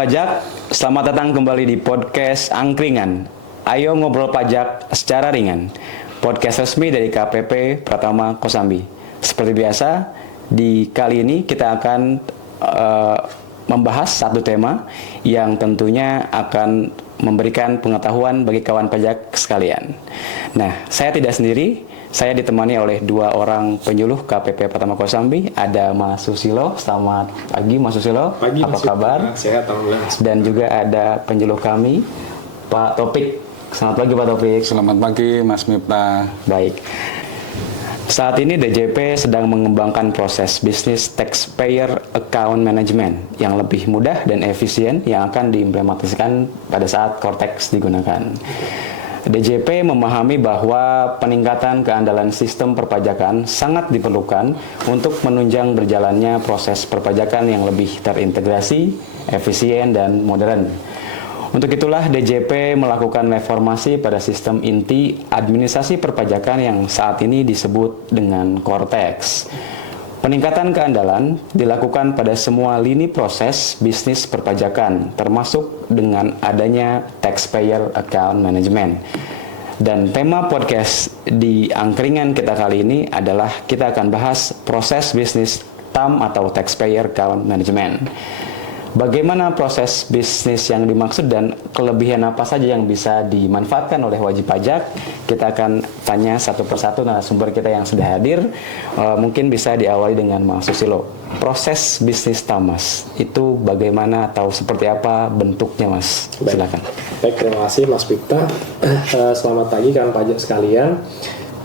pajak, selamat datang kembali di podcast Angkringan. Ayo ngobrol pajak secara ringan. Podcast resmi dari KPP Pratama Kosambi. Seperti biasa, di kali ini kita akan membahas satu tema yang tentunya akan memberikan pengetahuan bagi kawan pajak sekalian. Nah, saya tidak sendiri. Saya ditemani oleh dua orang penyuluh KPP Pratama Kosambi. Ada Mas Susilo. Selamat pagi Mas Susilo. Pagi, apa kabar? Sehat, alhamdulillah. Dan juga ada penyuluh kami, Pak Topik. Selamat pagi Pak Topik. Selamat pagi Mas Miftah. Baik. Saat ini DJP sedang mengembangkan proses bisnis taxpayer account management yang lebih mudah dan efisien yang akan diimplementasikan pada saat Cortex digunakan. DJP memahami bahwa peningkatan keandalan sistem perpajakan sangat diperlukan untuk menunjang berjalannya proses perpajakan yang lebih terintegrasi, efisien, dan modern. Untuk itulah DJP melakukan reformasi pada sistem inti administrasi perpajakan yang saat ini disebut dengan Cortex. Peningkatan keandalan dilakukan pada semua lini proses bisnis perpajakan, termasuk dengan adanya taxpayer account management. Dan tema podcast di Angkringan kita kali ini adalah kita akan bahas proses bisnis TAM atau taxpayer account management. Bagaimana proses bisnis yang dimaksud dan kelebihan apa saja yang bisa dimanfaatkan oleh wajib pajak? Kita akan tanya satu persatu narasumber kita yang sudah hadir. Mungkin bisa diawali dengan Mas Susilo. Proses bisnis TAM, Mas, itu bagaimana atau seperti apa bentuknya, Mas? Silakan. Baik, terima kasih Mas Miftah. Selamat pagi kawan pajak sekalian.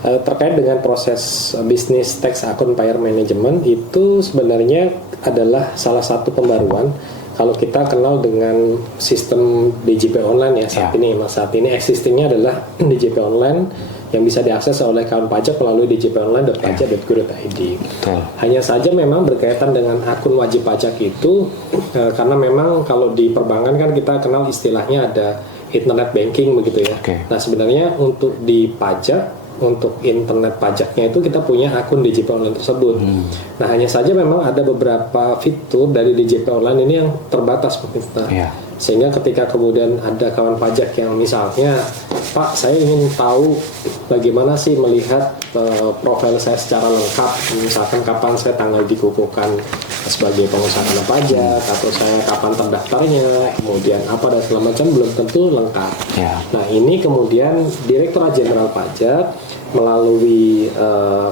Terkait dengan proses bisnis tax account payer management itu sebenarnya adalah salah satu pembaruan kalau kita kenal dengan sistem DJP online ya saat ini. Saat ini existingnya adalah DJP online yang bisa diakses oleh kawan pajak melalui djponline.pajak.go.id. Hanya saja memang berkaitan dengan akun wajib pajak itu karena memang kalau di perbankan kan kita kenal istilahnya ada internet banking begitu ya. Nah sebenarnya untuk di pajak, untuk internet pajaknya itu kita punya akun DJP Online tersebut. Nah hanya saja memang ada beberapa fitur dari DJP Online ini yang terbatas pemirsa. Sehingga ketika kemudian ada kawan pajak yang misalnya, Pak saya ingin tahu bagaimana sih melihat profil saya secara lengkap, misalkan kapan saya tanggal dikukuhkan sebagai pengusaha kena pajak, atau saya kapan terdaftarnya, kemudian apa dan segala macam belum tentu lengkap. Nah ini kemudian Direktorat Jenderal Pajak melalui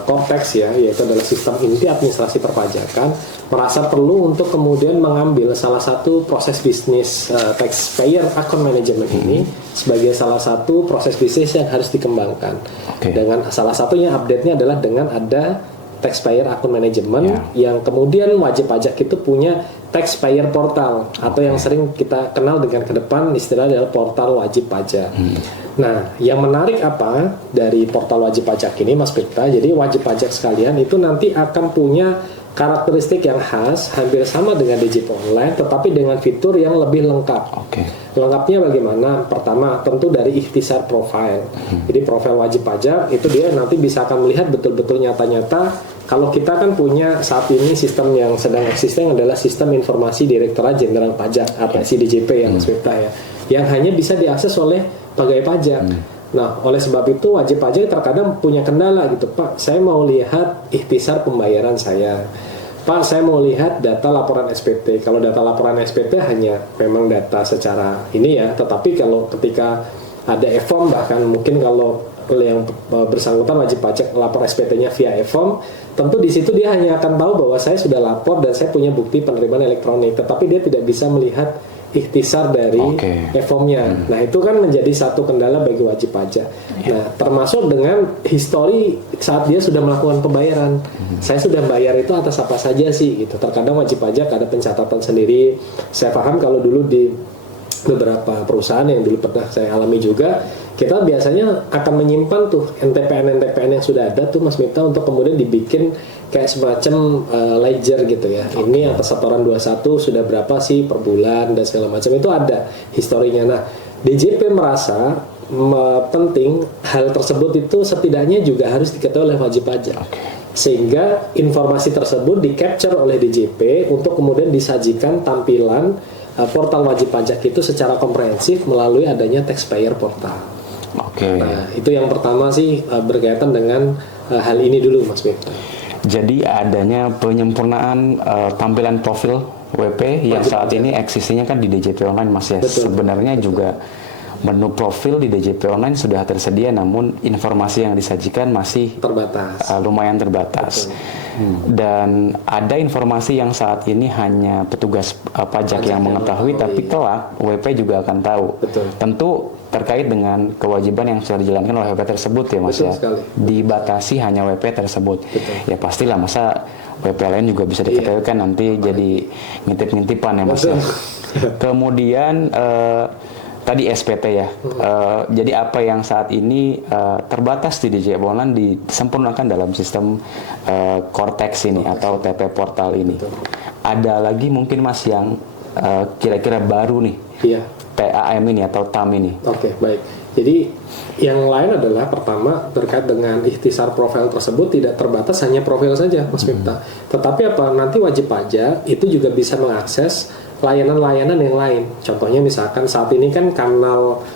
Cortex ya, yaitu adalah sistem inti administrasi perpajakan, merasa perlu untuk kemudian mengambil salah satu proses bisnis taxpayer account management ini sebagai salah satu proses bisnis yang harus dikembangkan. Dengan salah satunya update-nya adalah dengan ada taxpayer account management yang kemudian wajib pajak itu punya taxpayer portal atau yang sering kita kenal dengan ke depan istilah adalah portal wajib pajak. Nah, yang menarik apa dari portal wajib pajak ini Mas Miftah? Jadi wajib pajak sekalian itu nanti akan punya karakteristik yang khas hampir sama dengan DJP Online tetapi dengan fitur yang lebih lengkap. Lengkapnya bagaimana? Pertama, tentu dari ikhtisar profil. Jadi profil wajib pajak itu dia nanti bisa akan melihat betul-betul nyata-nyata. Kalau kita kan punya saat ini sistem yang sedang eksisten adalah sistem informasi Direktorat Jenderal Pajak atau DJP yang Mas Miftah ya, yang hanya bisa diakses oleh pegawai pajak. Nah, oleh sebab itu wajib pajak terkadang punya kendala gitu, Pak. Saya mau lihat ikhtisar pembayaran saya. Pak, saya mau lihat data laporan SPT. Kalau data laporan SPT hanya memang data secara ini ya, tetapi kalau ketika ada e-form bahkan mungkin kalau yang bersangkutan wajib pajak lapor SPT-nya via e-form, tentu di situ dia hanya akan tahu bahwa saya sudah lapor dan saya punya bukti penerimaan elektronik, tetapi dia tidak bisa melihat ikhtisar dari e-formnya. Nah itu kan menjadi satu kendala bagi wajib pajak. Nah termasuk dengan histori saat dia sudah melakukan pembayaran. Saya sudah bayar itu atas apa saja sih gitu. Terkadang wajib pajak ada pencatatan sendiri. Saya paham kalau dulu di beberapa perusahaan yang dulu pernah saya alami juga, kita biasanya akan menyimpan tuh NTPN yang sudah ada tuh Mas Miftah untuk kemudian dibikin kayak semacam ledger gitu ya. Ini atas setoran 21 sudah berapa sih per bulan dan segala macam itu ada historinya. Nah, DJP merasa penting hal tersebut itu setidaknya juga harus diketahui oleh wajib pajak. Sehingga informasi tersebut di-capture oleh DJP untuk kemudian disajikan tampilan portal wajib pajak itu secara komprehensif melalui adanya taxpayer portal. Oke. Nah, itu yang pertama sih berkaitan dengan hal ini dulu, Mas Miftah. Jadi adanya penyempurnaan tampilan profil WP yang saat ini eksisinya kan di DJP Online, Mas ya. Betul. Sebenarnya juga menu profil di DJP Online sudah tersedia, namun informasi yang disajikan masih Terbatas. lumayan terbatas. Dan ada informasi yang saat ini hanya petugas pajak yang mengetahui, tapi kelak WP juga akan tahu. Betul. Tentu terkait dengan kewajiban yang sudah dijalankan oleh WP tersebut ya, Mas Betul ya. sekali. Dibatasi hanya WP tersebut. Betul. Ya pastilah, masa WP lain juga bisa diketahui kan, nanti jadi ngintip-ngintipan ya, Mas ya. Kemudian tadi SPT ya. Jadi apa yang saat ini terbatas di DJP Online disempurnakan dalam sistem Cortex ini atau TP Portal ini. Betul. Ada lagi mungkin, Mas, yang kira-kira baru nih, Iya. TAM ini atau TAM ini. Oke, baik. Jadi yang lain adalah pertama terkait dengan ikhtisar profil tersebut tidak terbatas hanya profil saja, Mas Miftah. Tetapi apa, nanti wajib pajak itu juga bisa mengakses layanan-layanan yang lain. Contohnya misalkan saat ini kan kanal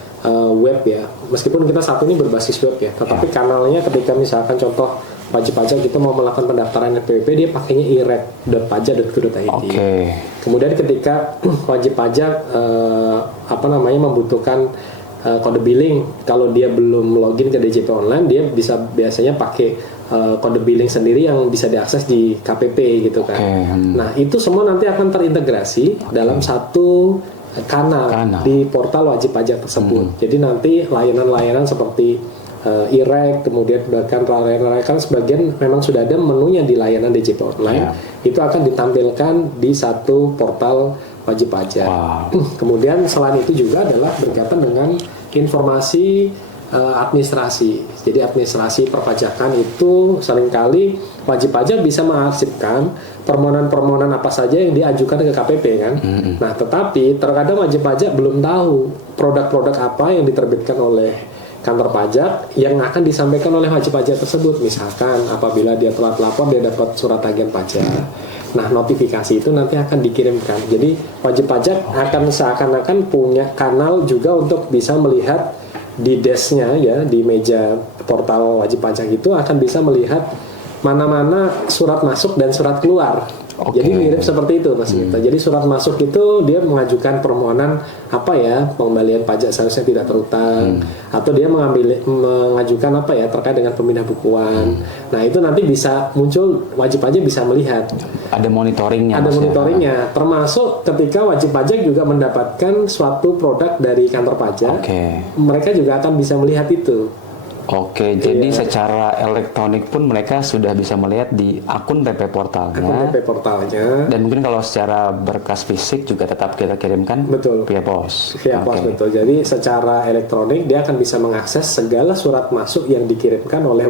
web ya, meskipun kita saat ini berbasis web ya, tetapi kanalnya ketika misalkan contoh wajib pajak itu mau melakukan pendaftaran NPWP, dia pakainya irek.pajak.go.id. Oke. Kemudian ketika wajib pajak membutuhkan kode billing, kalau dia belum login ke DJP Online, dia bisa biasanya pakai kode billing sendiri yang bisa diakses di KPP gitu kan. Nah, itu semua nanti akan terintegrasi dalam satu kanal di portal wajib pajak tersebut. Jadi nanti layanan-layanan seperti IREK, kemudian bahkan layanan kan sebagian memang sudah ada menunya di layanan DJP Online, itu akan ditampilkan di satu portal wajib pajak. Kemudian selain itu juga adalah berkaitan dengan informasi administrasi. Jadi administrasi perpajakan itu seringkali wajib pajak bisa mengarsipkan permohonan-permohonan apa saja yang diajukan ke KPP kan. Nah, tetapi terkadang wajib pajak belum tahu produk-produk apa yang diterbitkan oleh kantor pajak yang akan disampaikan oleh wajib pajak tersebut. Misalkan apabila dia telat lapor, dia dapat surat tagihan pajak. Nah, notifikasi itu nanti akan dikirimkan. Jadi wajib pajak akan seakan-akan punya kanal juga untuk bisa melihat di desk-nya ya, di meja portal wajib pajak itu akan bisa melihat mana-mana surat masuk dan surat keluar. Jadi mirip seperti itu, Mas Miftah. Jadi surat masuk itu dia mengajukan permohonan apa ya, pengembalian pajak seharusnya tidak terutang, atau dia mengajukan apa ya terkait dengan pemindah bukuan. Nah, itu nanti bisa muncul, wajib pajak bisa melihat. Ada monitoringnya. Ada monitoringnya, termasuk ketika wajib pajak juga mendapatkan suatu produk dari kantor pajak, mereka juga akan bisa melihat itu. Jadi secara elektronik pun mereka sudah bisa melihat di akun TP Portalnya. Dan mungkin kalau secara berkas fisik juga tetap kita kirimkan via pos. Via pos, betul. Jadi secara elektronik dia akan bisa mengakses segala surat masuk yang dikirimkan oleh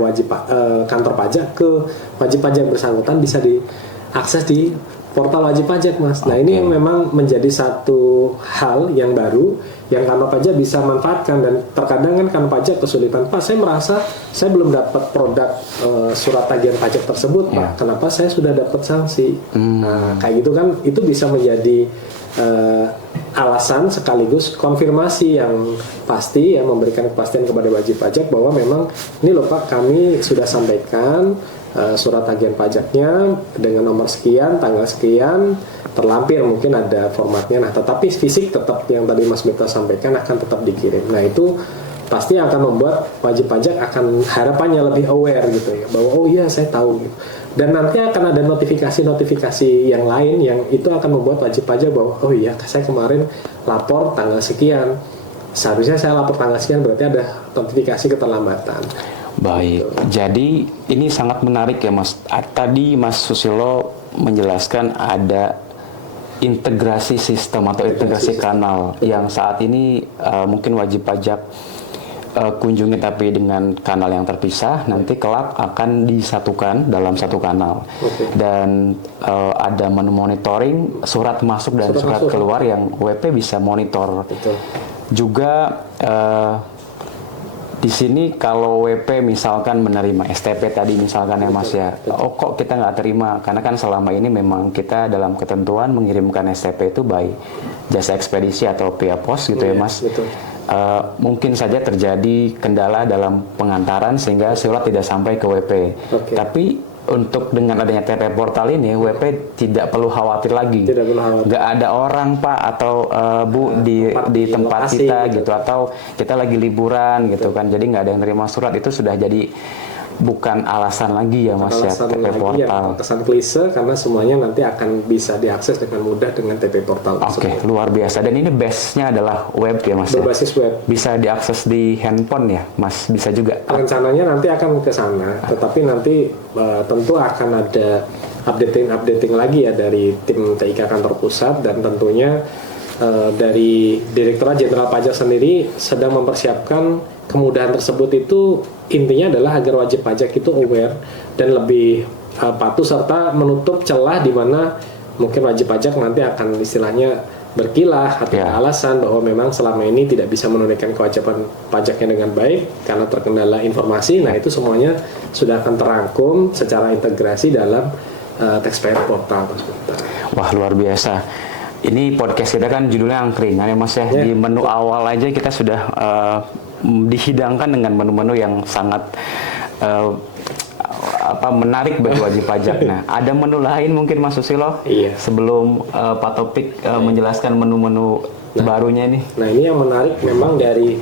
kantor pajak ke wajib pajak bersangkutan, bisa diakses di portal wajib pajak, Mas. Nah, ini yang memang menjadi satu hal yang baru yang kantor pajak bisa manfaatkan. Dan terkadang kan kantor pajak kesulitan, Pak, saya merasa saya belum dapat produk surat tagihan pajak tersebut, Pak. Kenapa saya sudah dapat sanksi? Nah, kayak gitu kan, itu bisa menjadi alasan sekaligus konfirmasi yang pasti, yang memberikan kepastian kepada wajib pajak bahwa memang ini loh, Pak, kami sudah sampaikan surat tagihan pajaknya dengan nomor sekian, tanggal sekian, terlampir, mungkin ada formatnya. Nah, tetapi fisik tetap yang tadi Mas Miftah sampaikan akan tetap dikirim. Nah, itu pasti akan membuat wajib pajak akan harapannya lebih aware gitu ya, bahwa oh iya saya tahu gitu. Dan nanti akan ada notifikasi-notifikasi yang lain yang itu akan membuat wajib pajak bahwa oh iya saya kemarin lapor tanggal sekian, seharusnya saya lapor tanggal sekian, berarti ada notifikasi keterlambatan. Baik, jadi ini sangat menarik ya, Mas. Tadi Mas Susilo menjelaskan ada integrasi sistem atau integrasi kanal yang saat ini mungkin wajib pajak kunjungi tapi dengan kanal yang terpisah, nanti kelak akan disatukan dalam satu kanal. Dan ada menu monitoring surat masuk dan surat keluar yang WP bisa monitor. Juga di sini kalau WP misalkan menerima STP tadi misalkan ya, Mas ya, oh kok kita nggak terima, karena kan selama ini memang kita dalam ketentuan mengirimkan STP itu by jasa ekspedisi atau via pos gitu ya Mas. Betul. Mungkin saja terjadi kendala dalam pengantaran sehingga surat tidak sampai ke WP. Tapi untuk dengan adanya TP Portal ini, WP tidak perlu khawatir lagi. Tidak perlu khawatir. Nggak ada orang Pak atau Bu di tempat lokasi, kita gitu, atau kita lagi liburan gitu kan. Jadi nggak ada yang nerima surat, itu sudah jadi bukan alasan lagi ya Mas ya, TP Portal. Kesan klise karena semuanya nanti akan bisa diakses dengan mudah dengan TP Portal. Oke, luar biasa. Dan ini base-nya adalah web ya Mas. Berbasis web. Bisa diakses di handphone ya Mas, bisa juga. Rencananya nanti akan ke sana, tetapi nanti tentu akan ada updating lagi ya dari tim TIK kantor pusat, dan tentunya dari Direktorat Jenderal Pajak sendiri sedang mempersiapkan kemudahan tersebut. Itu intinya adalah agar wajib pajak itu aware dan lebih patuh serta menutup celah di mana mungkin wajib pajak nanti akan istilahnya berkilah atau alasan bahwa memang selama ini tidak bisa menunaikan kewajiban pajaknya dengan baik karena terkendala informasi. Nah, itu semuanya sudah akan terangkum secara integrasi dalam Taxpayer Portal. Wah, luar biasa. Ini podcast kita kan judulnya angkringan ya Mas ya. Di menu awal aja kita sudah dihidangkan dengan menu-menu yang sangat menarik bagi wajib pajak. Nah, ada menu lain mungkin Mas Susilo? Sebelum Pak Topik menjelaskan menu-menu barunya ini. Nah, ini yang menarik memang dari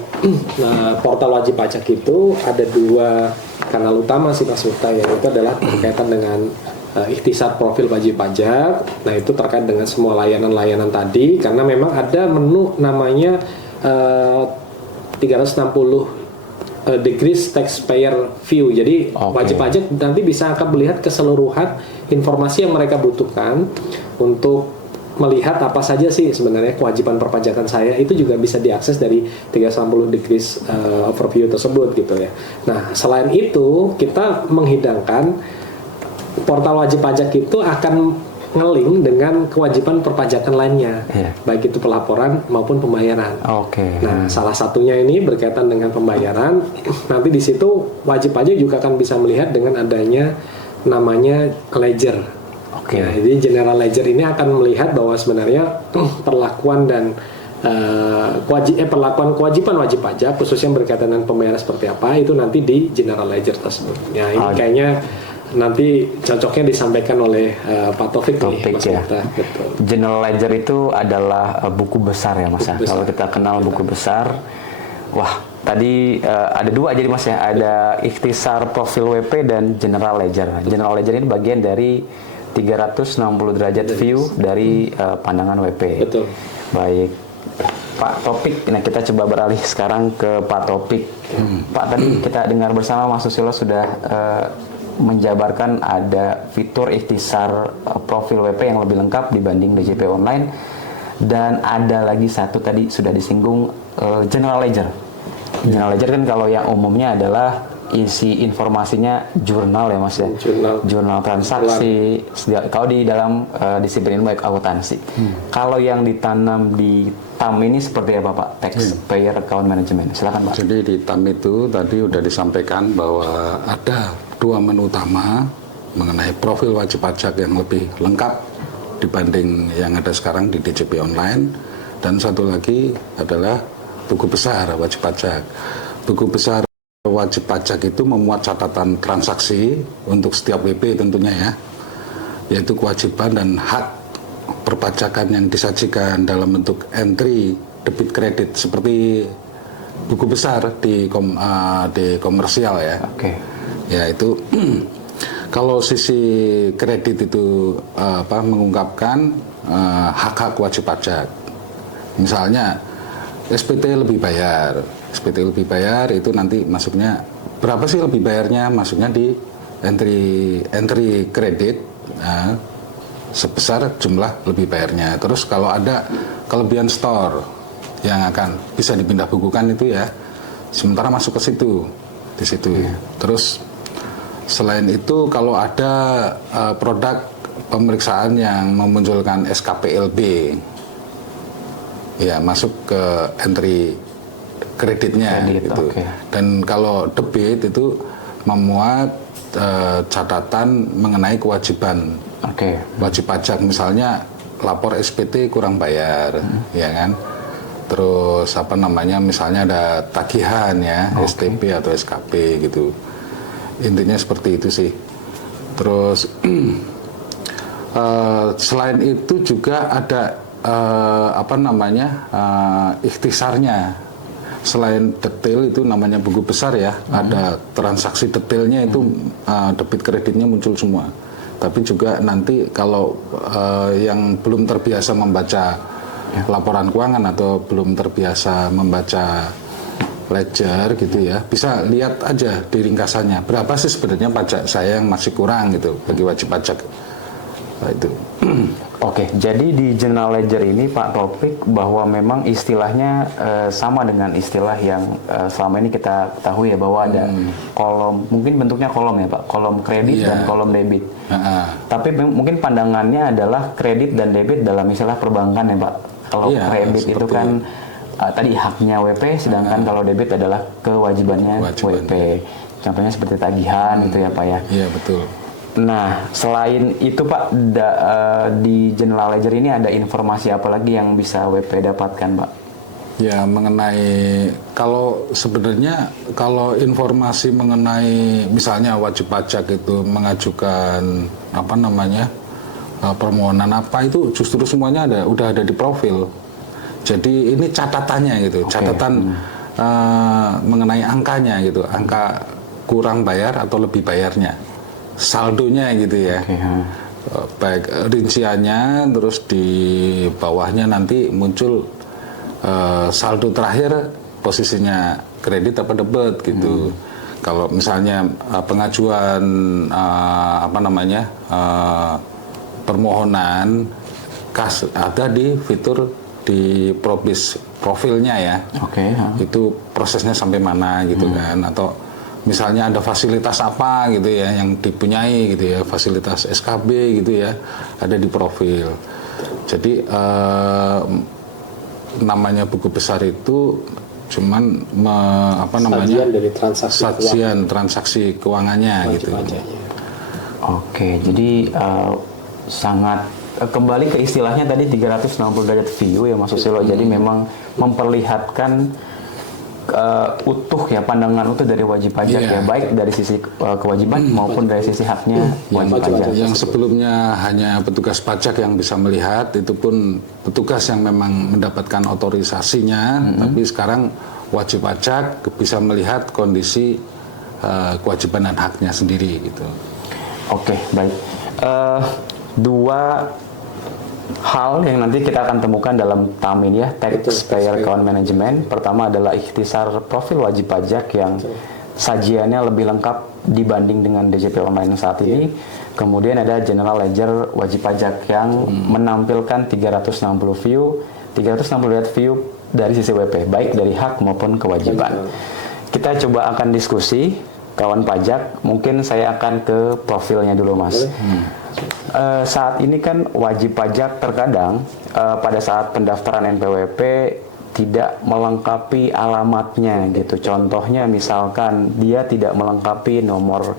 portal wajib pajak itu ada 2 kanal utama sih Mas Miftah, yaitu adalah berkaitan dengan ikhtisar profil wajib pajak. Nah, itu terkait dengan semua layanan-layanan tadi, karena memang ada menu namanya 360 degrees taxpayer view. Jadi wajib pajak nanti bisa akan melihat keseluruhan informasi yang mereka butuhkan untuk melihat apa saja sih sebenarnya kewajiban perpajakan saya. Itu juga bisa diakses dari 360 degrees overview tersebut gitu ya. Nah, selain itu kita menghidangkan portal wajib pajak itu akan nge-link dengan kewajiban perpajakan lainnya, baik itu pelaporan maupun pembayaran. Nah, salah satunya ini berkaitan dengan pembayaran. Nanti di situ wajib pajak juga akan bisa melihat dengan adanya namanya ledger. Nah, jadi general ledger ini akan melihat bahwa sebenarnya perlakuan dan perlakuan kewajiban wajib pajak khususnya berkaitan dengan pembayaran seperti apa, itu nanti di general ledger tersebut. Ya, ini kayaknya nanti cocoknya disampaikan oleh Pak Taufik nih, Mas Miftah. General ledger itu adalah buku besar ya Mas. Kalau kita kenal buku besar, wah tadi ada 2 jadi Mas ya, ada ikhtisar profil WP dan general ledger. General ledger ini bagian dari 360 derajat view dari pandangan WP. Betul. Baik, Pak Topik. Nah, kita coba beralih sekarang ke Pak Topik. Pak, tadi kita dengar bersama Mas Susilo sudah menjabarkan ada fitur ikhtisar profil WP yang lebih lengkap dibanding DJP online, dan ada lagi satu tadi sudah disinggung, general ledger. General ledger kan kalau yang umumnya adalah isi informasinya jurnal ya Mas ya, jurnal transaksi kalau di dalam disiplin ilmu akuntansi. Kalau yang ditanam di TAM ini seperti apa Pak? Taxpayer Account Management. Silakan Pak. Jadi di TAM itu tadi sudah disampaikan bahwa ada 2 menu utama mengenai profil wajib pajak yang lebih lengkap dibanding yang ada sekarang di DJP online, dan satu lagi adalah buku besar wajib pajak. Buku besar wajib pajak itu memuat catatan transaksi untuk setiap WP tentunya ya, yaitu kewajiban dan hak perpajakan yang disajikan dalam bentuk entry debit kredit seperti buku besar di komersial ya. Ya, itu kalau sisi kredit itu mengungkapkan hak-hak wajib pajak. Misalnya SPT lebih bayar. SPT lebih bayar itu nanti masuknya berapa sih lebih bayarnya? Masuknya di entry kredit sebesar jumlah lebih bayarnya. Terus kalau ada kelebihan store yang akan bisa dipindah bukukan itu ya, sementara masuk ke situ, di situ. Terus selain itu kalau ada produk pemeriksaan yang memunculkan SKPLB, ya masuk ke entry kreditnya gitu. Dan kalau debit itu memuat catatan mengenai kewajiban wajib pajak, misalnya lapor SPT kurang bayar, ya kan. Terus apa namanya, misalnya ada tagihan ya, STP atau SKP gitu. Intinya seperti itu sih. Terus selain itu juga ada apa namanya, ikhtisarnya. Selain detail itu namanya buku besar ya, ada transaksi detailnya itu debit kreditnya muncul semua. Tapi juga nanti kalau yang belum terbiasa membaca laporan keuangan atau belum terbiasa membaca ledger gitu ya, bisa lihat aja di ringkasannya berapa sih sebenarnya pajak saya yang masih kurang gitu bagi wajib pajak. Nah, itu. Oke, jadi di General Ledger ini Pak Taufik bahwa memang istilahnya sama dengan istilah yang selama ini kita ketahui ya, bahwa ada kolom, mungkin bentuknya kolom ya Pak, kolom kredit dan kolom debit. Tapi mungkin pandangannya adalah kredit dan debit dalam istilah perbankan ya Pak. Kalau kredit itu kan tadi haknya WP, sedangkan kalau debit adalah kewajibannya WP. Contohnya seperti tagihan gitu ya Pak ya. Iya betul. Nah, selain itu Pak, di General Ledger ini ada informasi apa lagi yang bisa WP dapatkan Pak? Ya, mengenai kalau sebenarnya kalau informasi mengenai misalnya wajib pajak itu mengajukan apa namanya permohonan apa, itu justru semuanya udah ada di profil. Jadi ini catatannya gitu, catatan mengenai angkanya gitu, angka kurang bayar atau lebih bayarnya. Saldonya gitu ya, baik rinciannya, terus di bawahnya nanti muncul saldo terakhir posisinya kredit apa debit gitu. Kalau misalnya pengajuan apa namanya permohonan kas ada di fitur di profilnya ya, itu prosesnya sampai mana gitu kan, atau misalnya ada fasilitas apa gitu ya yang dipunyai gitu ya, fasilitas SKB gitu ya, ada di profil. Jadi namanya buku besar itu cuman apa namanya, sajian dari transaksi keuangannya gitu. Oke, jadi sangat kembali ke istilahnya tadi 360 derajat view ya Mas Susilo. Jadi memang memperlihatkan utuh ya, pandangan utuh dari wajib pajak ya, baik dari sisi kewajiban maupun dari sisi haknya wajib pajak. Yang sebelumnya hanya petugas pajak yang bisa melihat, itu pun petugas yang memang mendapatkan otorisasinya, tapi sekarang wajib pajak bisa melihat kondisi kewajiban dan haknya sendiri gitu. Oke, baik. Dua hal yang nanti kita akan temukan dalam TAM ini ya, Taxpayer Account Management. Pertama adalah ikhtisar profil wajib pajak yang sajiannya lebih lengkap dibanding dengan DJP online saat ini. Kemudian ada General Ledger wajib pajak yang menampilkan 360 view dari sisi WP, baik dari hak maupun kewajiban. Kita coba akan diskusi, kawan pajak. Mungkin saya akan ke profilnya dulu Mas. Saat ini kan wajib pajak terkadang pada saat pendaftaran NPWP tidak melengkapi alamatnya gitu. Contohnya misalkan dia tidak melengkapi nomor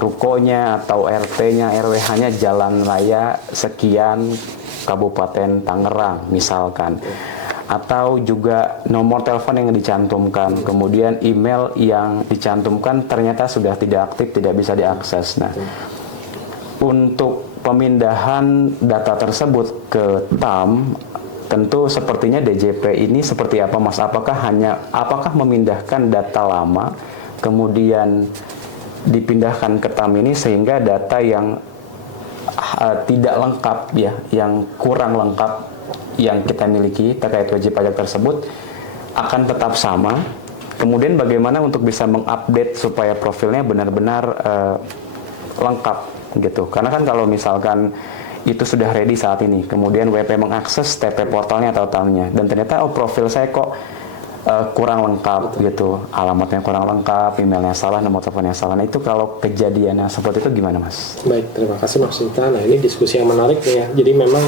rukonya atau RT-nya, RWH-nya Jalan Raya sekian Kabupaten Tangerang misalkan. Atau juga nomor telepon yang dicantumkan, kemudian email yang dicantumkan ternyata sudah tidak aktif, tidak bisa diakses. Nah, untuk pemindahan data tersebut ke TAM, tentu sepertinya DJP ini seperti apa Mas? Apakah memindahkan data lama kemudian dipindahkan ke TAM ini sehingga data yang tidak lengkap ya, yang kurang lengkap yang kita miliki terkait wajib pajak tersebut akan tetap sama. Kemudian bagaimana untuk bisa mengupdate supaya profilnya benar-benar lengkap gitu. Karena kan kalau misalkan itu sudah ready saat ini, kemudian WP mengakses TP portalnya atau TAM-nya, dan ternyata profil saya kok kurang lengkap gitu, alamatnya kurang lengkap, emailnya salah, nomor teleponnya salah. Nah, itu kalau kejadiannya seperti itu gimana Mas? Baik, terima kasih Mas Sinta. Nah, ini diskusi yang menarik nih ya. Jadi memang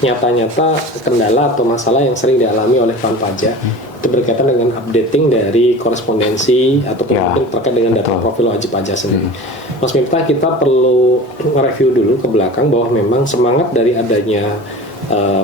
nyata-nyata kendala atau masalah yang sering dialami oleh kawan pajak itu berkaitan dengan updating dari korespondensi atau mungkin terkait dengan data profil wajib pajak sendiri. Mas Miftah, kita perlu review dulu ke belakang bahwa memang semangat dari adanya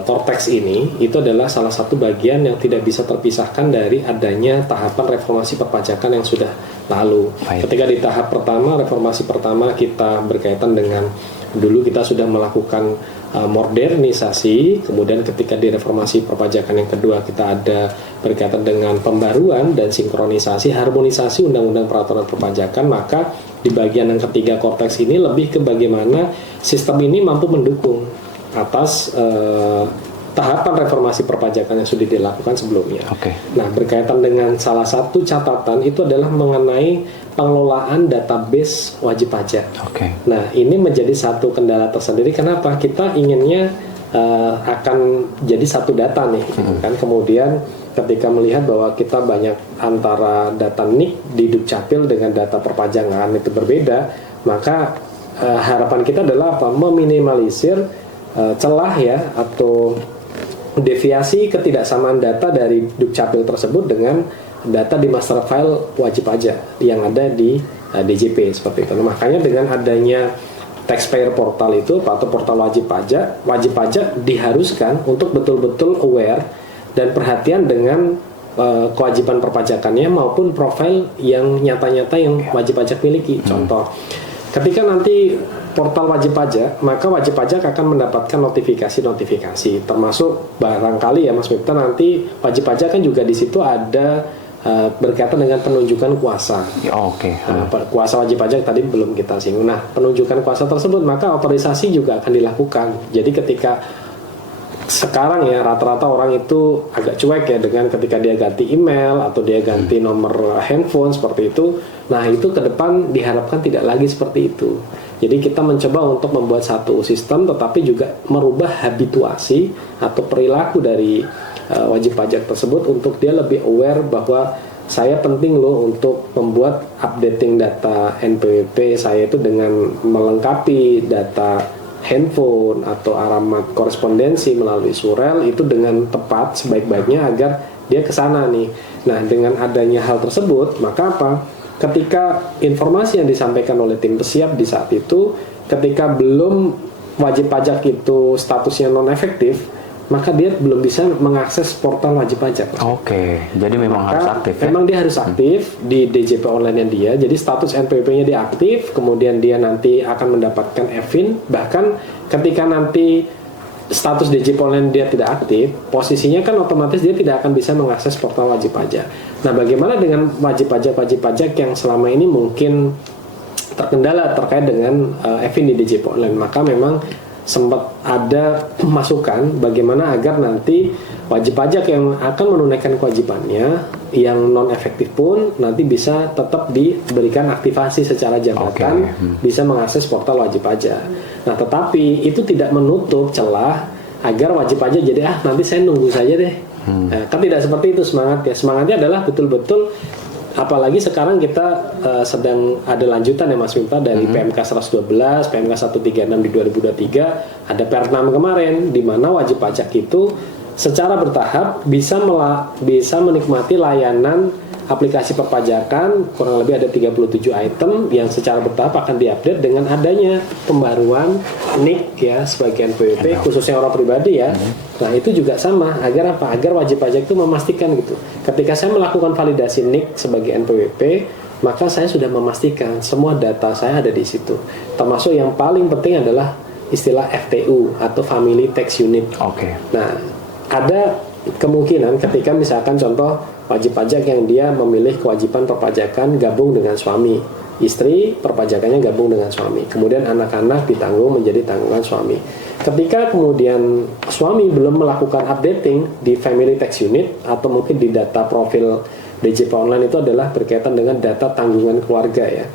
Cortex ini itu adalah salah satu bagian yang tidak bisa terpisahkan dari adanya tahapan reformasi perpajakan yang sudah lalu. Baik. Ketika di tahap pertama, reformasi pertama kita berkaitan dengan dulu kita sudah melakukan modernisasi, kemudian ketika di reformasi perpajakan yang kedua kita ada berkaitan dengan pembaruan dan sinkronisasi, harmonisasi undang-undang peraturan perpajakan, maka di bagian yang ketiga Cortex ini lebih ke bagaimana sistem ini mampu mendukung atas tahapan reformasi perpajakan yang sudah dilakukan sebelumnya. Oke. Nah, berkaitan dengan salah satu catatan itu adalah mengenai pengelolaan database wajib pajak. Oke. Nah, ini menjadi satu kendala tersendiri. Kenapa? Kita inginnya akan jadi satu data nih, gitu kan. Kemudian ketika melihat bahwa kita banyak antara data NIK di Dukcapil dengan data perpajakan itu berbeda, maka harapan kita adalah apa? Meminimalisir celah ya atau deviasi ketidaksamaan data dari Dukcapil tersebut dengan data di master file wajib pajak yang ada di DJP seperti itu. Nah, makanya dengan adanya taxpayer portal itu atau portal wajib pajak diharuskan untuk betul-betul aware dan perhatian dengan kewajiban perpajakannya maupun profil yang nyata-nyata yang wajib pajak miliki. Contoh, ketika nanti portal wajib pajak, maka wajib pajak akan mendapatkan notifikasi, termasuk barangkali ya Mas Miftah, nanti wajib pajak kan juga di situ ada berkaitan dengan penunjukan kuasa. Oke. Nah, kuasa wajib pajak tadi belum kita singgung. Nah, penunjukan kuasa tersebut maka otorisasi juga akan dilakukan. Jadi ketika sekarang ya rata-rata orang itu agak cuek ya dengan ketika dia ganti email atau dia ganti nomor handphone seperti itu. Nah, itu ke depan diharapkan tidak lagi seperti itu. Jadi kita mencoba untuk membuat satu sistem tetapi juga merubah habituasi atau perilaku dari wajib pajak tersebut untuk dia lebih aware bahwa saya penting loh untuk membuat updating data NPWP saya itu dengan melengkapi data handphone atau alamat korespondensi melalui surel itu dengan tepat sebaik-baiknya agar dia ke sana nih. Nah, dengan adanya hal tersebut, maka apa? Ketika informasi yang disampaikan oleh tim pesiap di saat itu, ketika belum wajib pajak itu statusnya non efektif, maka dia belum bisa mengakses portal wajib pajak. Oke, jadi memang harus aktif ya? Memang dia harus aktif di DJP online-nya dia. Jadi status NPWP-nya dia aktif, kemudian dia nanti akan mendapatkan EVIN. Bahkan ketika nanti status DJP online dia tidak aktif, posisinya kan otomatis dia tidak akan bisa mengakses portal wajib pajak. Nah, bagaimana dengan wajib pajak yang selama ini mungkin terkendala terkait dengan EVIN di DJP online? Maka memang sempat ada masukan bagaimana agar nanti wajib pajak yang akan menunaikan kewajibannya yang non efektif pun nanti bisa tetap diberikan aktivasi secara jabatan, bisa mengakses portal wajib pajak. Nah, tetapi itu tidak menutup celah agar wajib pajak jadi nanti saya nunggu saja deh. Nah, kan tidak seperti itu semangatnya. Semangatnya adalah betul-betul, apalagi sekarang kita sedang ada lanjutan ya Mas Miftah dari PMK 112, PMK 136 di 2023, ada Per6 kemarin di mana wajib pajak itu secara bertahap bisa menikmati layanan aplikasi perpajakan kurang lebih ada 37 item yang secara bertahap akan diupdate dengan adanya pembaruan NIK ya sebagai NPWP khususnya orang pribadi ya. Nah, itu juga sama agar apa? Agar wajib pajak itu memastikan gitu. Ketika saya melakukan validasi NIK sebagai NPWP, maka saya sudah memastikan semua data saya ada di situ. Termasuk yang paling penting adalah istilah FTU atau Family Tax Unit. Oke. Nah, ada kemungkinan ketika misalkan contoh wajib pajak yang dia memilih kewajiban perpajakan gabung dengan suami, istri perpajakannya gabung dengan suami, kemudian anak-anak ditanggung menjadi tanggungan suami. Ketika kemudian suami belum melakukan updating di Family Tax Unit atau mungkin di data profil DJP online itu adalah berkaitan dengan data tanggungan keluarga ya.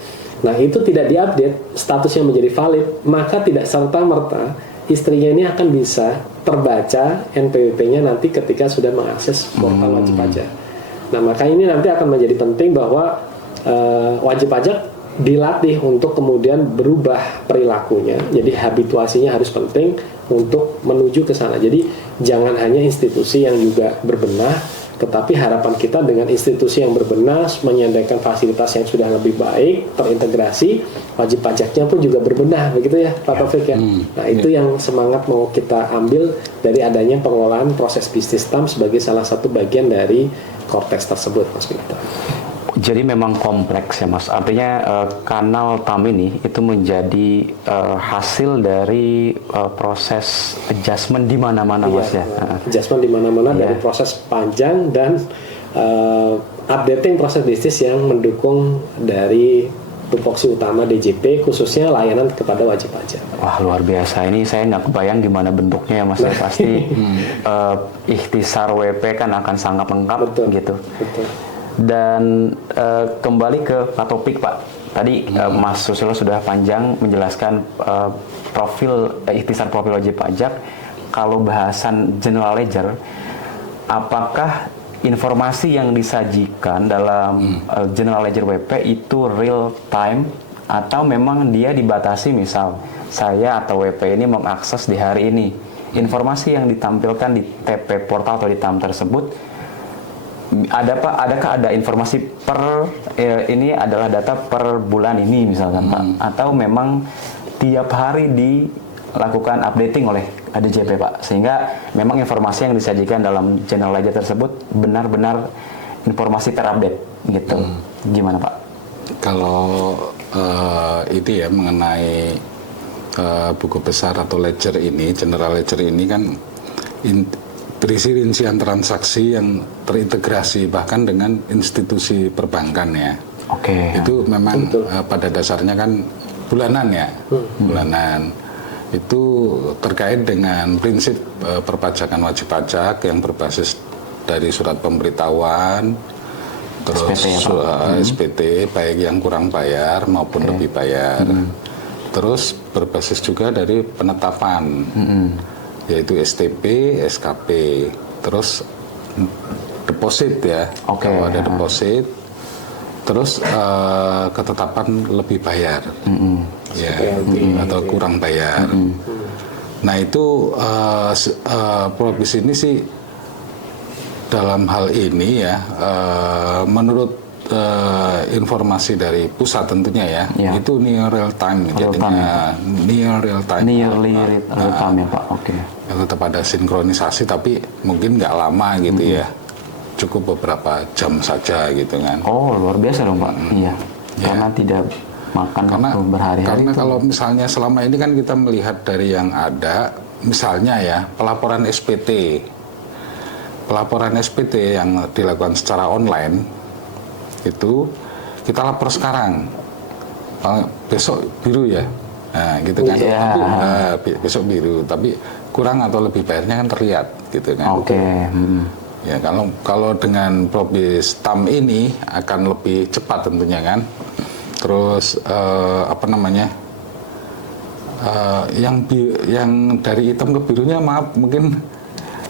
Nah, itu tidak diupdate, statusnya menjadi valid, maka tidak serta-merta istrinya ini akan bisa terbaca NPWP-nya nanti ketika sudah mengakses portal wajib pajak. Nah, maka ini nanti akan menjadi penting bahwa wajib pajak dilatih untuk kemudian berubah perilakunya. Jadi habituasinya harus penting untuk menuju ke sana. Jadi jangan hanya institusi yang juga berbenah, Tetapi harapan kita dengan institusi yang berbenah, menyediakan fasilitas yang sudah lebih baik, terintegrasi, wajib pajaknya pun juga berbenah, begitu ya Pak Taufik ya. Nah itu yang semangat mau kita ambil dari adanya pengelolaan proses bisnis TAM sebagai salah satu bagian dari Cortex tersebut, Mas Victor. Jadi memang kompleks ya Mas. Artinya kanal TAM ini itu menjadi hasil dari proses adjustment di mana-mana Mas ya. Adjustment di mana-mana dari proses panjang dan updating proses bisnis yang mendukung dari tupoksi utama DJP khususnya layanan kepada wajib pajak. Wah luar biasa, ini saya nggak kebayang gimana bentuknya ya Mas. Ya. Pasti ikhtisar WP kan akan sangat lengkap. Betul, gitu. Betul. Dan kembali ke Pak Topik Pak, tadi Mas Susilo sudah panjang menjelaskan ikhtisar profil wajib pajak. Kalau bahasan general ledger, apakah informasi yang disajikan dalam general ledger WP itu real time atau memang dia dibatasi, misal saya atau WP ini mengakses di hari ini, informasi yang ditampilkan di TP portal atau di TAM tersebut adakah ada informasi ini adalah data per bulan ini misalkan Pak, atau memang tiap hari dilakukan updating oleh DJP Pak, sehingga memang informasi yang disajikan dalam general ledger tersebut benar-benar informasi terupdate gitu. Gimana Pak? Kalau itu ya mengenai buku besar atau ledger ini, general ledger ini kan berisi rincian transaksi yang terintegrasi bahkan dengan institusi perbankan ya. Oke. Itu memang pada dasarnya kan bulanan ya, bulanan. Itu terkait dengan prinsip perpajakan wajib pajak yang berbasis dari surat pemberitahuan, terus SPT, baik yang kurang bayar maupun lebih bayar. Terus berbasis juga dari penetapan. Yaitu STP, SKP, terus deposit ya, kalau ada deposit, terus ketetapan lebih bayar, ya, atau kurang bayar. Nah itu provinsi ini sih dalam hal ini ya, menurut informasi dari pusat tentunya ya, itu near real time, jadinya near real time. Nearly real time ya Pak. Oke. Tetap ada sinkronisasi tapi mungkin nggak lama gitu ya, cukup beberapa jam saja gitu kan. Oh luar biasa dong Pak. Iya. Karena tidak makan waktu berhari-hari. Karena kalau misalnya selama ini kan kita melihat dari yang ada, misalnya ya pelaporan SPT yang dilakukan secara online itu kita lapor sekarang, besok biru ya, nah gitu kan. Tapi besok biru, tapi kurang atau lebih bayarnya kan terlihat gitu kan. Oke. Ya kalau dengan Probis TAM ini akan lebih cepat tentunya kan. Terus yang dari hitam ke birunya maaf mungkin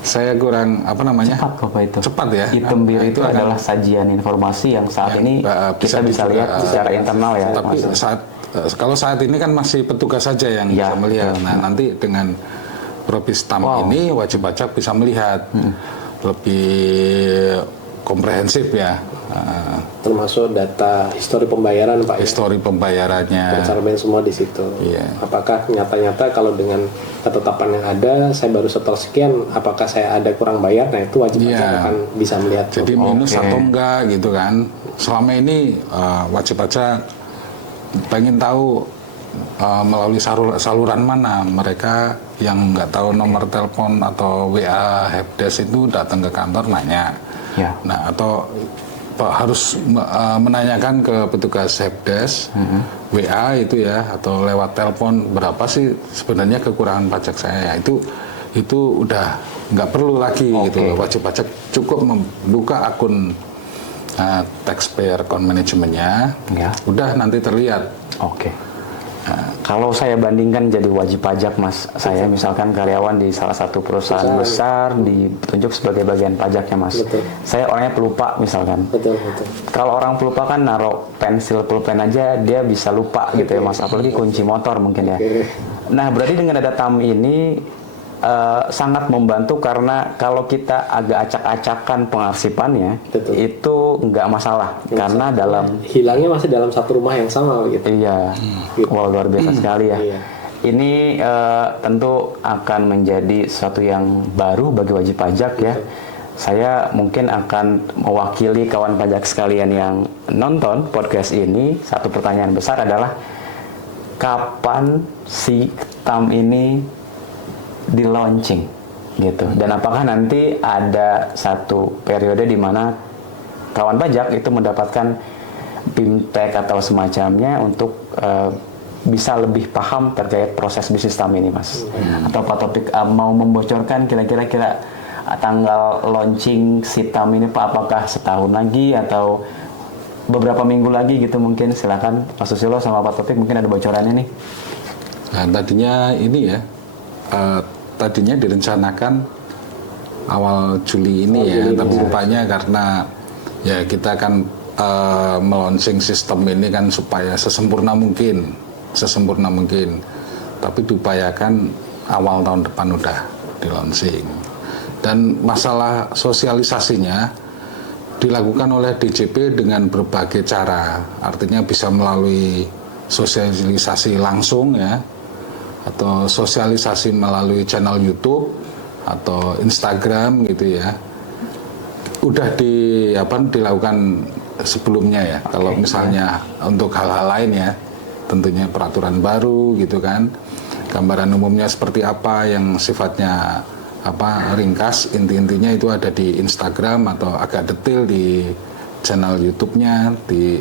saya kurang cepat kok Pak itu. Cepat ya. Hitam biru itu adalah sajian informasi yang saat ini kita bisa lihat secara internal ya. Tapi kalau saat ini kan masih petugas saja yang bisa melihat. Nah nanti dengan Probis TAM ini wajib pajak bisa melihat lebih komprehensif ya. Termasuk data histori pembayaran Pak. Histori pembayarannya. Tercermin semua di situ. Apakah nyata-nyata kalau dengan ketetapan yang ada, saya baru setor sekian, apakah saya ada kurang bayar? Nah itu wajib pajak akan bisa melihat. Jadi minus atau enggak gitu kan. Selama ini wajib pajak pengen tahu melalui saluran mana mereka yang nggak tahu nomor telepon atau WA helpdesk itu datang ke kantor nanya. Nah atau harus menanyakan ke petugas helpdesk WA itu ya, atau lewat telepon berapa sih sebenarnya kekurangan pajak saya, itu udah nggak perlu lagi gitu. Wajib pajak cukup membuka akun taxpayer account manajemennya, udah nanti terlihat. Kalau saya bandingkan jadi wajib pajak Mas, saya misalkan karyawan di salah satu perusahaan besar ditunjuk sebagai bagian pajaknya Mas. Saya orangnya pelupa misalkan. Kalau orang pelupa kan naruh pensil pulpen aja dia bisa lupa gitu ya Mas, apalagi kunci motor mungkin ya. Nah berarti dengan ada TAM ini sangat membantu karena kalau kita agak acak-acakan pengarsipannya, Betul. itu nggak masalah karena dalam hilangnya masih dalam satu rumah yang sama gitu. iya, wow, luar biasa sekali ya. Iya. Ini tentu akan menjadi sesuatu yang baru bagi wajib pajak ya. Saya mungkin akan mewakili kawan pajak sekalian yang nonton podcast ini. Satu pertanyaan besar adalah kapan si TAM ini di launching gitu, dan apakah nanti ada satu periode di mana kawan pajak itu mendapatkan BIMTEK atau semacamnya untuk bisa lebih paham terkait proses bisnis TAM ini, Mas. Atau Pak Taufik mau membocorkan kira-kira tanggal launching si TAM ini, Pak, apakah setahun lagi atau beberapa minggu lagi gitu mungkin? Silakan Mas Susilo sama Pak Taufik, mungkin ada bocorannya nih. Nah, tadinya ini ya, tadinya direncanakan awal Juli ini ya, tapi rupanya karena ya kita kan melaunching sistem ini kan supaya sesempurna mungkin, tapi diupayakan awal tahun depan udah di launching. Dan masalah sosialisasinya dilakukan oleh DJP dengan berbagai cara, artinya bisa melalui sosialisasi langsung ya, atau sosialisasi melalui channel YouTube atau Instagram gitu ya. Udah dilakukan sebelumnya ya. Kalau misalnya untuk hal-hal lain ya, tentunya peraturan baru gitu kan. Gambaran umumnya seperti apa yang sifatnya ringkas, inti-intinya itu ada di Instagram atau agak detail di channel YouTube-nya, di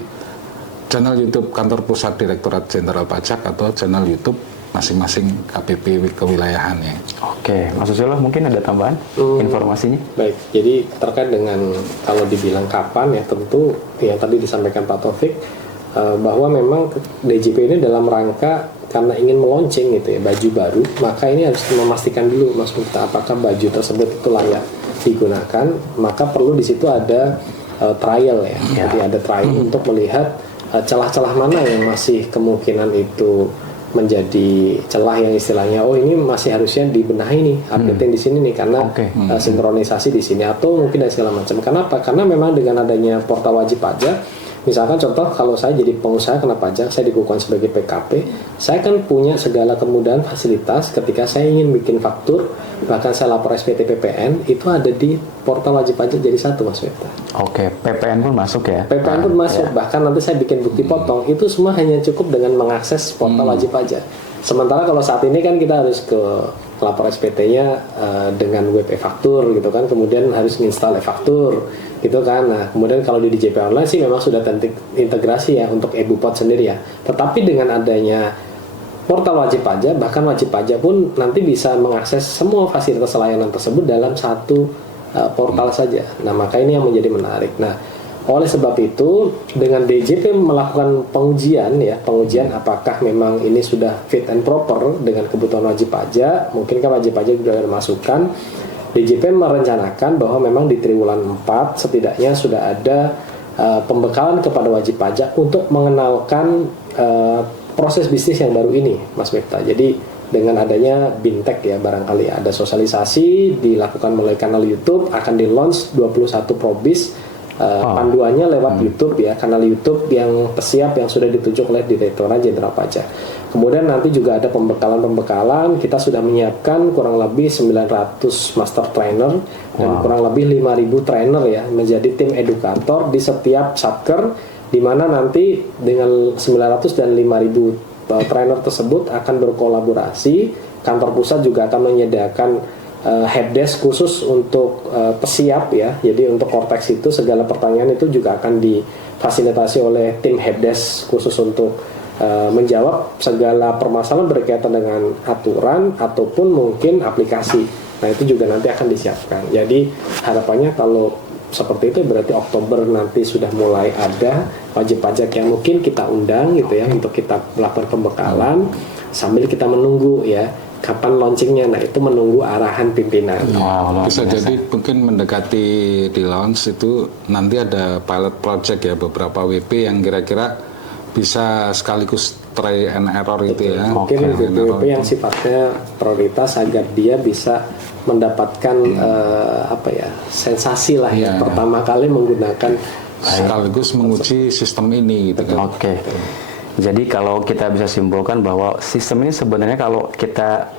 channel YouTube Kantor Pusat Direktorat Jenderal Pajak atau channel YouTube masing-masing KPP kewilayahannya. Oke, Mas Susilo mungkin ada tambahan informasinya? Baik, jadi terkait dengan kalau dibilang kapan ya, tentu yang tadi disampaikan Pak Taufik bahwa memang DJP ini dalam rangka karena ingin meluncing gitu ya baju baru, maka ini harus memastikan dulu Mas Mufta apakah baju tersebut itu layak digunakan, maka perlu di situ ada trial ya. Jadi ada trial untuk melihat celah-celah mana yang masih kemungkinan itu menjadi celah yang istilahnya ini masih harusnya dibenahi nih, updating di sini nih karena sinkronisasi di sini atau mungkin dan segala macam. Kenapa? Karena memang dengan adanya portal wajib pajak, misalkan contoh kalau saya jadi pengusaha kena pajak, saya dikukuhkan sebagai PKP, saya kan punya segala kemudahan fasilitas ketika saya ingin bikin faktur, bahkan saya lapor SPT PPN itu ada di portal wajib pajak jadi satu, Mas Weta. Oke, PPN pun masuk ya? PPN pun masuk, bahkan nanti saya bikin bukti potong, itu semua hanya cukup dengan mengakses portal wajib pajak. Sementara kalau saat ini kan kita harus ke lapor SPT-nya dengan web e-faktur gitu kan, kemudian harus install e-faktur gitu kan. Nah, kemudian kalau di DJP online sih memang sudah integrasi ya untuk e-bupot sendiri ya. Tetapi dengan adanya portal wajib pajak, bahkan wajib pajak pun nanti bisa mengakses semua fasilitas layanan tersebut dalam satu portal saja. Nah, maka ini yang menjadi menarik. Nah, oleh sebab itu dengan DJP melakukan pengujian apakah memang ini sudah fit and proper dengan kebutuhan wajib pajak, mungkin kan wajib pajak juga ada masukan. DJP merencanakan bahwa memang di triwulan 4 setidaknya sudah ada pembekalan kepada wajib pajak untuk mengenalkan proses bisnis yang baru ini, Mas Miftah. Jadi dengan adanya BIMTEK ya, barangkali ada sosialisasi dilakukan melalui kanal YouTube, akan di launch 21 probis panduannya lewat YouTube ya, kanal YouTube yang siap yang sudah ditunjuk oleh Direktorat Jenderal Pajak. Kemudian nanti juga ada pembekalan, kita sudah menyiapkan kurang lebih 900 master trainer dan kurang lebih 5.000 trainer ya, menjadi tim edukator di setiap satker, di mana nanti dengan 900 dan 5.000 trainer tersebut akan berkolaborasi. Kantor pusat juga akan menyediakan helpdesk khusus untuk pesiap ya. Jadi untuk Kortex itu segala pertanyaan itu juga akan difasilitasi oleh tim helpdesk khusus untuk menjawab segala permasalahan berkaitan dengan aturan ataupun mungkin aplikasi. Nah, itu juga nanti akan disiapkan. Jadi harapannya kalau seperti itu berarti Oktober nanti sudah mulai ada wajib pajak yang mungkin kita undang gitu ya, untuk kita melakukan pembekalan sambil kita menunggu ya kapan launchingnya. Nah, itu menunggu arahan pimpinan. Bisa jadi mungkin mendekati di launch itu nanti ada pilot project ya, beberapa WP yang kira-kira bisa sekaligus try and error itu ya. Mungkin Oke. BPWP yang sifatnya prioritas agar dia bisa mendapatkan sensasi lah ya pertama kali menggunakan Sekaligus menguji sistem ini gitu kan. Oke. Jadi kalau kita bisa simpulkan bahwa sistem ini sebenarnya kalau kita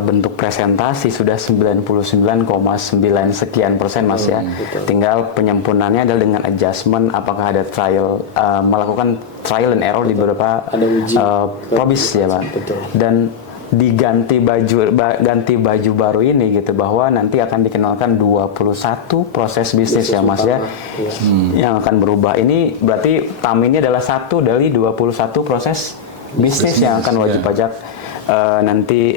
bentuk presentasi sudah 99,9 sekian persen Mas ya. Tinggal penyempurnaannya adalah dengan adjustment, apakah ada trial, melakukan trial and error di beberapa Ada uji. probis ya Pak. Betul. Dan diganti ganti baju baru ini gitu, bahwa nanti akan dikenalkan 21 proses bisnis ya Mas ya. Yang akan berubah ini berarti TAM ini adalah satu dari 21 proses bisnis yang akan wajib pajak nanti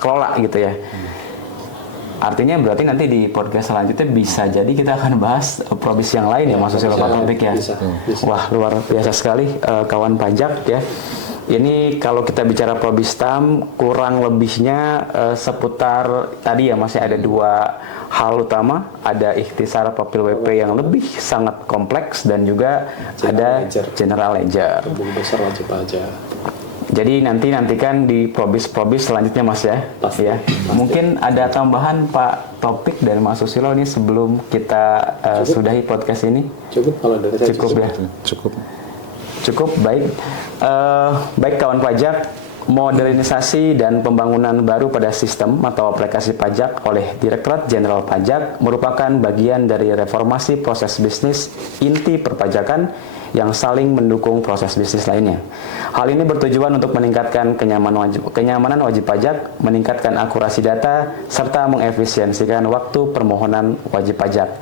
kelola gitu ya. Artinya berarti nanti di podcast selanjutnya bisa jadi kita akan bahas probis yang lain ya Mas Susilo, Pak Topik ya. Bisa. Wah, luar biasa sekali kawan pajak ya. Ini kalau kita bicara probis TAM kurang lebihnya seputar tadi ya masih ada dua hal utama, ada ikhtisar profil WP yang lebih sangat kompleks dan juga ada Ledger. general ledger. buku besar wajib pajak. Jadi nantikan di probis selanjutnya Mas ya. Pasti. Ya. Mungkin ada tambahan Pak Topik dari Mas Susilo nih sebelum kita sudahi podcast ini. Cukup kalau dari saya Cukup ya. Cukup baik. Baik kawan pajak, modernisasi dan pembangunan baru pada sistem atau aplikasi pajak oleh Direktorat Jenderal Pajak merupakan bagian dari reformasi proses bisnis inti perpajakan yang saling mendukung proses bisnis lainnya. Hal ini bertujuan untuk meningkatkan kenyamanan wajib pajak, meningkatkan akurasi data, serta mengefisiensikan waktu permohonan wajib pajak.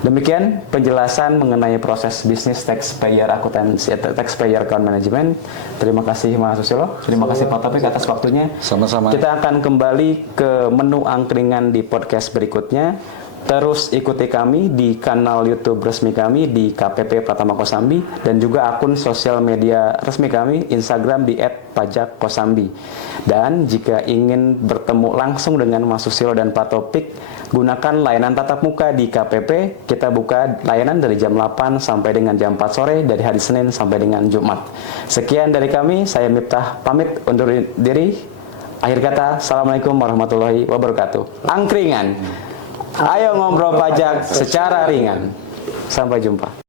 Demikian penjelasan mengenai proses bisnis taxpayer account management. Terima kasih Mas Susilo, terima kasih Pak Topik atas waktunya. Sama-sama. Kita akan kembali ke menu angkringan di podcast berikutnya. Terus ikuti kami di kanal YouTube resmi kami di KPP Pratama Kosambi dan juga akun sosial media resmi kami Instagram di @pajakkosambi. Dan jika ingin bertemu langsung dengan Mas Susilo dan Pak Topik, gunakan layanan tatap muka di KPP. Kita buka layanan dari jam 8 sampai dengan jam 4 sore dari hari Senin sampai dengan Jumat. Sekian dari kami, saya Miftah pamit undur diri. Akhir kata, Assalamualaikum warahmatullahi wabarakatuh. Angkringan. Ayo ngobrol pajak secara ringan. Sampai jumpa.